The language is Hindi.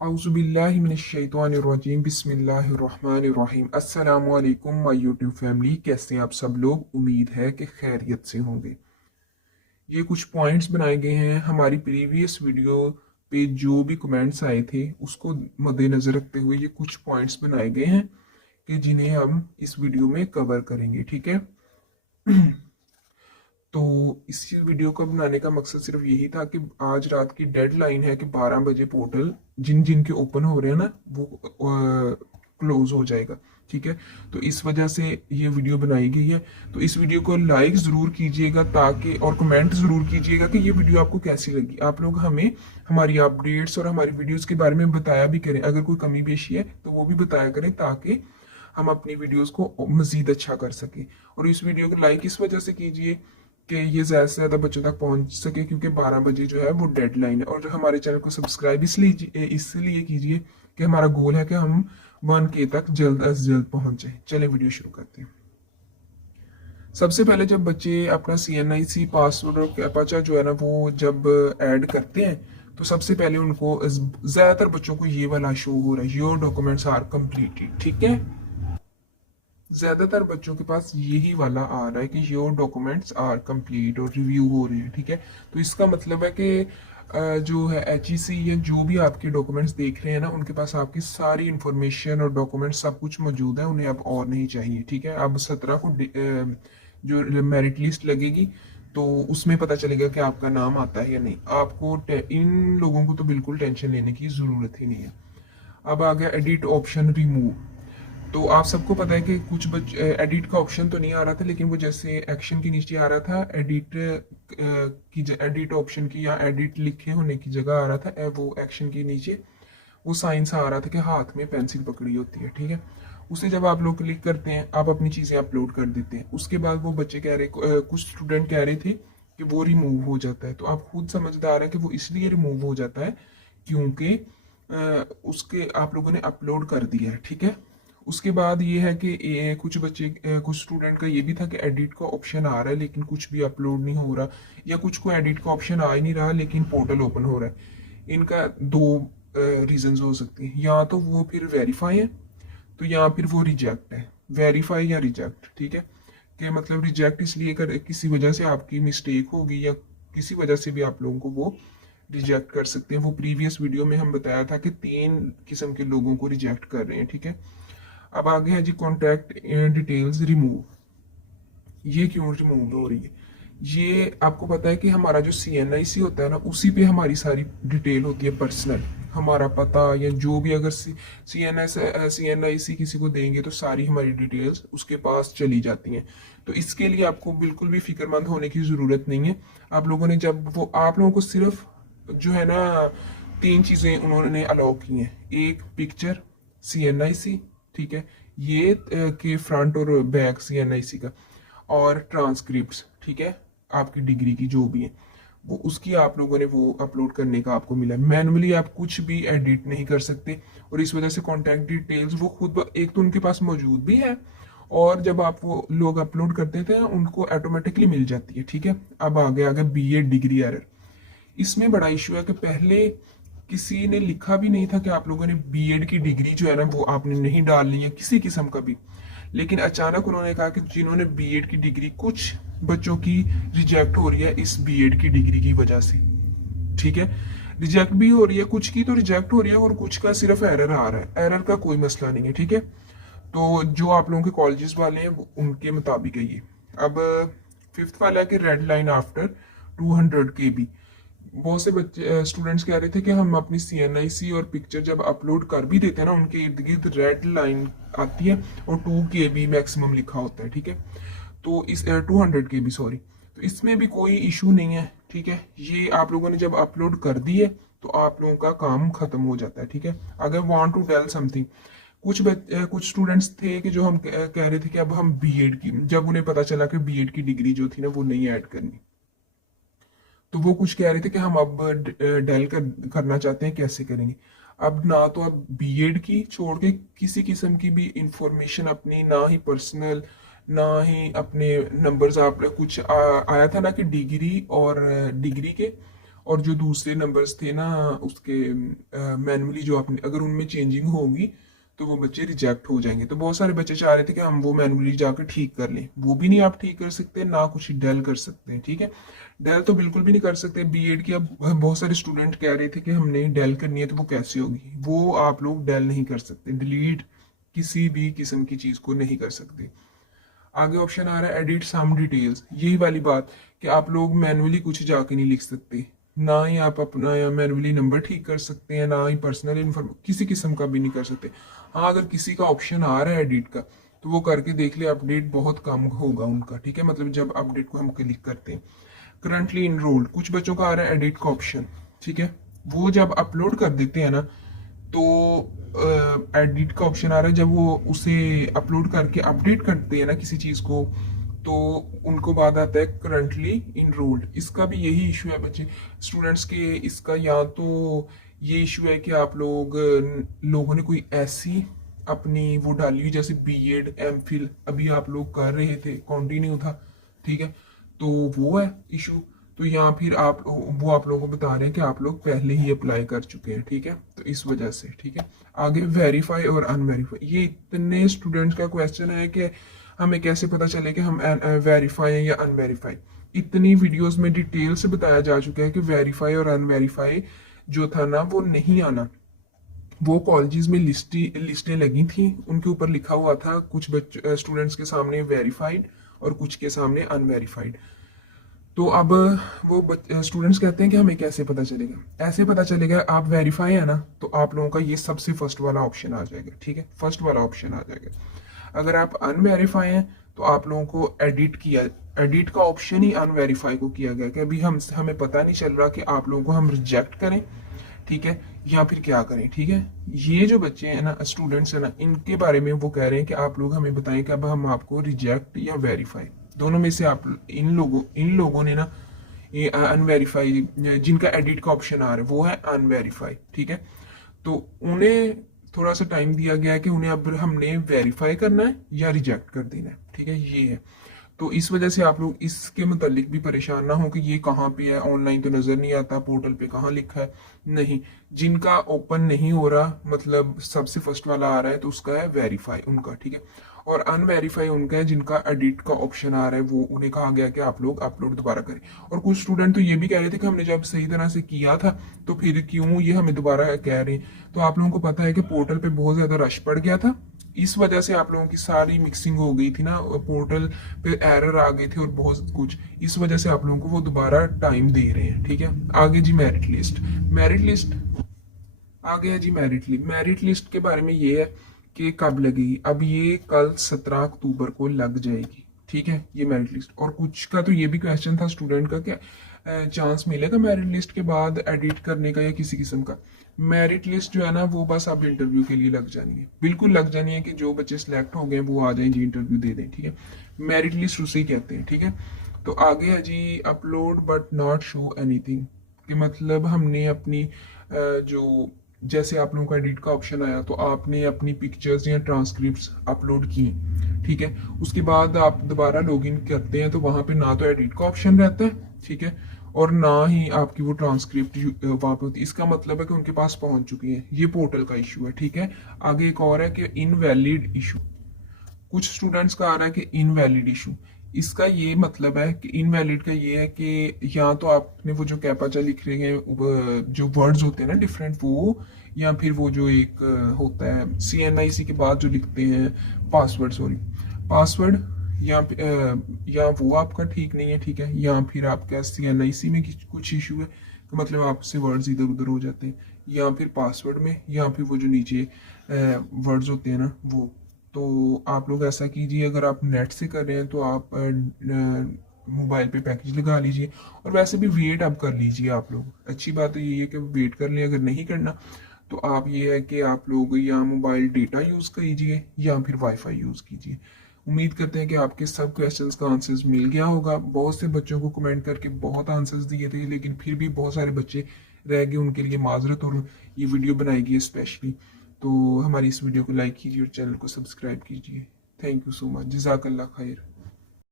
आउज़ुबिल्लाहि मिनश्शैतानिर्रजीम बिस्मिल्लाहिर्रहमानिर्रहीम। अस्सलामु अलैकुम माय यूट्यूब फैमिली, कैसे हैं आप सब लोग। उम्मीद है कि खैरियत से होंगे। ये कुछ पॉइंट्स बनाए गए हैं हमारी प्रीवियस वीडियो पे, जो भी कमेंट्स आए थे उसको मद्देनजर रखते हुए ये कुछ पॉइंट्स बनाए गए हैं कि जिन्हें हम इस वीडियो में कवर करेंगे, ठीक है। तो इसी वीडियो को बनाने का मकसद सिर्फ यही था कि आज रात की डेडलाइन है कि 12 बजे पोर्टल जिन जिन के ओपन हो रहे हैं ना वो क्लोज हो जाएगा, ठीक है। तो इस वजह से ये वीडियो बनाई गई है। तो इस वीडियो को लाइक ज़रूर कीजिएगा ताकि, और कमेंट ज़रूर कीजिएगा कि ये वीडियो आपको कैसी लगी। आप लोग हमें हमारी अपडेट्स और हमारी वीडियोस के बारे में बताया भी करें। अगर कोई कमी पेशी है तो वो भी बताया करें ताकि हम अपनी वीडियोस को मज़ीद अच्छा कर सकें। और इस वीडियो को लाइक इस वजह से कीजिए कि ये ज़्यादा से ज़्यादा बच्चों तक पहुंच सके, क्योंकि 12 बजे जो है वो डेडलाइन है। और हमारे चैनल को सब्सक्राइब इसलिए कीजिए कि हमारा गोल है कि हम 1K तक जल्द अज जल्द पहुंच जाए। चलें वीडियो शुरू करते हैं। सबसे पहले जब बच्चे अपना CNIC पासवर्ड और कैप्चा जो है ना वो जब ऐड करते हैं तो सबसे पहले उनको, ज़्यादातर बच्चों को ये वाला शो हो रहा है, योर डॉक्यूमेंट्स आर कंप्लीटेड, ठीक है। ज्यादातर बच्चों के पास यही वाला आ रहा है कि योर डॉक्यूमेंट्स आर कंप्लीट और रिव्यू हो रहे हैं, ठीक है। तो इसका मतलब है कि जो है HEC या जो भी आपके डॉक्यूमेंट्स देख रहे हैं ना उनके पास आपकी सारी इंफॉर्मेशन और डॉक्यूमेंट्स सब कुछ मौजूद है, उन्हें अब और नहीं चाहिए, ठीक है। अब 17 को जो मेरिट लिस्ट लगेगी तो उसमें पता चलेगा कि आपका नाम आता है या नहीं। आपको इन लोगों को तो बिल्कुल टेंशन लेने की जरूरत ही नहीं है। अब आ गया एडिट ऑप्शन रिमूव। तो आप सबको पता है कि कुछ एडिट का ऑप्शन तो नहीं आ रहा था, लेकिन वो जैसे एक्शन के नीचे आ रहा था एडिट की, एडिट ऑप्शन की या एडिट लिखे होने की जगह आ रहा था वो एक्शन के नीचे वो साइन सा आ रहा था कि हाथ में पेंसिल पकड़ी होती है, ठीक है। उसे जब आप लोग क्लिक करते हैं आप अपनी चीज़ें अपलोड कर देते हैं। उसके बाद वो बच्चे कह रहे कुछ स्टूडेंट कह रहे थे कि वो रिमूव हो जाता है। तो आप खुद समझदार है कि वो इसलिए रिमूव हो जाता है क्योंकि उसके आप लोगों ने अपलोड कर दिया है, ठीक है। उसके बाद ये है कि कुछ बच्चे कुछ स्टूडेंट का ये भी था कि एडिट का ऑप्शन आ रहा है लेकिन कुछ भी अपलोड नहीं हो रहा, या कुछ को एडिट का ऑप्शन आ ही नहीं रहा लेकिन पोर्टल ओपन हो रहा है। इनका दो रीजंस हो सकती हैं, या तो वो फिर वेरीफाई है तो या फिर वो रिजेक्ट है। वेरीफाई या रिजेक्ट, ठीक है। कि मतलब रिजेक्ट इसलिए कर किसी वजह से आपकी मिस्टेक होगी या किसी वजह से भी आप लोगों को वो रिजेक्ट कर सकते हैं। वो प्रीवियस वीडियो में हम बताया था कि 3 किस्म के लोगों को रिजेक्ट कर रहे हैं, ठीक है। अब आगे है जी कॉन्टैक्ट डिटेल्स रिमूव। ये क्यों रिमूव हो रही है? ये आपको पता है कि हमारा जो CNIC होता है ना उसी पे हमारी सारी डिटेल होती है पर्सनल, हमारा पता या जो भी। अगर CNIC किसी को देंगे तो सारी हमारी डिटेल्स उसके पास चली जाती हैं। तो इसके लिए आपको बिल्कुल भी फिक्रमंद होने की ज़रूरत नहीं है। आप लोगों ने जब वो आप लोगों को सिर्फ जो है ना 3 चीज़ें उन्होंने अलाउ की हैं। एक पिक्चर CNIC, ठीक है, ये के फ्रंट और बैक CNIC का, और ट्रांसक्रिप्ट्स, ठीक है, आपकी डिग्री की जो भी है वो उसकी आप लोगों ने वो अपलोड करने का आपको मिला। मैनुअली आप कुछ भी एडिट नहीं कर सकते और इस वजह से कॉन्टैक्ट डिटेल्स वो खुद एक तो उनके पास मौजूद भी है और जब आप वो लोग अपलोड करते थे उनको ऑटोमेटिकली मिल जाती है, ठीक है। अब आगे BA डिग्री एरर। इसमें बड़ा इशू है कि पहले किसी ने लिखा भी नहीं था कि आप लोगों ने B.Ed की डिग्री जो है ना वो आपने नहीं डालनी है किसी किस्म का भी। लेकिन अचानक उन्होंने कहा कि जिन्होंने B.Ed की डिग्री, कुछ बच्चों की रिजेक्ट हो रही है इस B.Ed की डिग्री की वजह से, ठीक है। रिजेक्ट भी हो रही है, कुछ की तो रिजेक्ट हो रही है और कुछ का सिर्फ एरर आ रहा है। एरर का कोई मसला नहीं है, ठीक है। तो जो आप लोगों के कॉलेजेस वाले हैं उनके मुताबिक है ये। अब 5th वाला है कि रेड लाइन आफ्टर 200 KB। बहुत से बच्चे स्टूडेंट्स कह रहे थे कि हम अपनी CNIC और पिक्चर जब अपलोड कर भी देते हैं ना उनके इर्द गिर्द रेड लाइन आती है और 2 KB मैक्सिमम लिखा होता है, ठीक है। तो इस 200 KB सॉरी, तो इसमें भी कोई इशू नहीं है, ठीक है। ये आप लोगों ने जब अपलोड कर दी है तो आप लोगों का काम खत्म हो जाता है, ठीक है। अगर वांट टू टेल समथिंग, कुछ स्टूडेंट्स थे कि जो हम कह रहे थे कि अब हम B.Ed की, जब उन्हें पता चला कि B.Ed की डिग्री जो थी ना वो नहीं ऐड करनी, तो वो कुछ कह रहे थे कि हम अब करना चाहते हैं, कैसे करेंगे। अब ना तो अब B.Ed की छोड़ के किसी किस्म की भी इंफॉर्मेशन अपनी, ना ही पर्सनल ना ही अपने नंबर्स, आप कुछ आया था ना कि डिग्री और डिग्री के और जो दूसरे नंबर्स थे ना उसके मैनुअली जो आपने अगर उनमें चेंजिंग होगी तो वो बच्चे रिजेक्ट हो जाएंगे। तो बहुत सारे बच्चे चाह रहे थे कि हम वो मैनुअली जाकर ठीक कर लें, वो भी नहीं आप ठीक कर सकते, ना कुछ डेल कर सकते हैं। ठीक है, डेल तो बिल्कुल भी नहीं कर सकते। बीएड की अब बहुत सारे स्टूडेंट कह रहे थे कि हमने डेल करनी है, तो वो कैसे होगी? वो आप लोग डेल नहीं कर सकते, डिलीट किसी भी किस्म की चीज को नहीं कर सकते। आगे ऑप्शन आ रहा है एडिट सम डिटेल्स। यही वाली बात कि आप लोग मैनुअली कुछ जाके नहीं लिख सकते, ना ही आप अपना या मैनुअली नंबर ठीक कर सकते हैं, ना ही पर्सनल इन्फॉर्मेशन किसी किस्म का भी नहीं कर सकते। हाँ, अगर किसी का ऑप्शन आ रहा है एडिट का तो वो करके देख ले, अपडेट बहुत कम होगा उनका। ठीक है, मतलब जब अपडेट को हम क्लिक करते हैं। करंटली इनरोल्ड, कुछ बच्चों का आ रहा है एडिट का ऑप्शन। ठीक है, वो जब अपलोड कर देते हैं ना तो एडिट का ऑप्शन आ रहा है, जब वो उसे अपलोड करके अपडेट करते हैं ना किसी चीज को, तो उनको बाद आता है करंटली इनरोल्ड। इसका भी यही इशू है बच्चे स्टूडेंट्स के। इसका या तो ये इशू है कि आप लोगों ने कोई ऐसी अपनी वो डाली हुई, जैसे बीएड एमफिल अभी आप लोग कर रहे थे, कंटिन्यू था। ठीक है, तो वो है इशू। तो या फिर आप लोगों को बता रहे हैं कि आप लोग पहले ही अप्लाई कर चुके हैं। ठीक है, तो इस वजह से। ठीक है, आगे वेरीफाई और अनवेरीफाई, ये इतने स्टूडेंट्स का क्वेश्चन है कि हमें कैसे पता चले कि हम वेरीफाई हैं या अनवेरीफाई। इतनी वीडियोस में डिटेल से बताया जा चुका है कि वेरीफाई और अनवेरीफाई जो था ना वो नहीं आना। वो कॉलेजेस में लिस्टें लगी थी, उनके ऊपर लिखा हुआ था कुछ स्टूडेंट्स के सामने वेरीफाइड और कुछ के सामने अनवेरीफाइड। तो अब वो स्टूडेंट्स कहते हैं कि हमें कैसे पता चलेगा? ऐसे पता चलेगा, आप वेरीफाई है ना तो आप लोगों का ये सबसे फर्स्ट वाला ऑप्शन आ जाएगा। ठीक है, फर्स्ट वाला ऑप्शन आ जाएगा। अगर आप अनवेरीफाई हैं तो आप लोगों को एडिट का ऑप्शन ही अनवेरीफाई को किया गया कि अभी हमें पता नहीं चल रहा कि आप लोगों को हम रिजेक्ट करें, ठीक है, या फिर क्या करें। ठीक है, ये जो बच्चे हैं ना, स्टूडेंट्स हैं ना, इनके बारे में वो कह रहे हैं कि आप लोग हमें बताएं कि अब हम आपको रिजेक्ट या वेरीफाई दोनों में से आप इन लोगों ने ना ये अनवेरीफाई, जिनका एडिट का ऑप्शन आ रहा है वो है अनवेरीफाई। ठीक है, तो उन्हें थोड़ा सा टाइम दिया गया है कि उन्हें अब हमने वेरीफाई करना है या रिजेक्ट कर देना है। ठीक है, ये है। तो इस वजह से आप लोग इसके मुतालिक भी परेशान ना हो कि ये कहाँ पे है, ऑनलाइन तो नजर नहीं आता, पोर्टल पे कहाँ लिखा है। नहीं, जिनका ओपन नहीं हो रहा, मतलब सबसे फर्स्ट वाला आ रहा है, तो उसका है वेरीफाई उनका। ठीक है, और अनवेरीफाई उनका है जिनका एडिट का ऑप्शन आ रहा है, वो उन्हें कहा गया कि आप लोग अपलोड दोबारा करें। और कुछ स्टूडेंट तो ये भी कह रहे थे कि हमने जब सही तरह से किया था तो फिर क्यों ये हमें दोबारा कह रहे हैं। तो आप लोगों को पता है कि पोर्टल पे बहुत ज्यादा रश पड़ गया था, इस वजह से आप लोगों की सारी मिक्सिंग हो गई थी ना, पोर्टल पे एरर आ गए थे और बहुत कुछ, इस वजह से आप लोगों को वो दोबारा टाइम दे रहे हैं। ठीक है, आगे जी मेरिट लिस्ट। मेरिट लिस्ट आ गया जी। मेरिट लिस्ट के बारे में ये है कि कब लगेगी। अब ये कल 17 अक्टूबर को लग जाएगी। ठीक है, ये मेरिट लिस्ट। और कुछ का तो ये भी क्वेश्चन था स्टूडेंट का कि चांस मिलेगा मेरिट लिस्ट के बाद एडिट करने का या किसी किस्म का। मेरिट लिस्ट जो है ना वो बस अब इंटरव्यू के लिए लग जानी है, बिल्कुल लग जानी है कि जो बच्चे सिलेक्ट हो गए वो आ जाएं जी, इंटरव्यू दे दें। ठीक है, मेरिट लिस्ट उसे ही कहते हैं। ठीक है, तो आगे है जी upload but not show anything, कि मतलब हमने अपनी जो, जैसे आप लोगों का एडिट का ऑप्शन आया तो आपने अपनी पिक्चर्स या ट्रांसक्रिप्ट्स अपलोड की। ठीक है, उसके बाद आप दोबारा लॉगिन करते हैं तो वहां पे ना तो एडिट का ऑप्शन रहता है, ठीक है, और ना ही आपकी वो ट्रांसक्रिप्ट वहां पे होती है। इसका मतलब है कि उनके पास पहुंच चुकी है। ये पोर्टल का इशू है। ठीक है, आगे एक और है कि इनवैलिड इशू। कुछ स्टूडेंट्स का आ रहा है कि इनवैलिड इशू। इसका ये मतलब है कि इनवैलिड का ये है कि या तो आपने वो जो कैपाचा लिख रहे हैं, जो वर्ड्स होते हैं ना डिफरेंट, वो, या फिर वो जो एक होता है CNIC के बाद जो लिखते हैं पासवर्ड, सॉरी पासवर्ड, या वो आपका ठीक नहीं है। ठीक है, या फिर आपका CNIC में कुछ इशू है, तो मतलब आपसे वर्ड्स इधर उधर हो जाते हैं, या फिर पासवर्ड में, या फिर वो जो नीचे वर्ड्स होते हैं ना वो। तो आप लोग ऐसा कीजिए, अगर आप नेट से कर रहे हैं तो आप मोबाइल पे पैकेज लगा लीजिए, और वैसे भी वेट आप कर लीजिए। आप लोग, अच्छी बात तो ये है कि वेट कर लें। अगर नहीं करना तो आप ये है कि आप लोग या मोबाइल डेटा यूज़ कीजिए या फिर वाईफाई यूज़ कीजिए। उम्मीद करते हैं कि आपके सब क्वेश्चंस का आंसर्स मिल गया होगा। बहुत से बच्चों को कमेंट करके बहुत आंसर्स दिए थे, लेकिन फिर भी बहुत सारे बच्चे रह गए, उनके लिए माजरत, और ये वीडियो बनाई गई स्पेशली। तो हमारी इस वीडियो को लाइक कीजिए और चैनल को सब्सक्राइब कीजिए। थैंक यू सो मच, जज़ाकल्लाह खैर।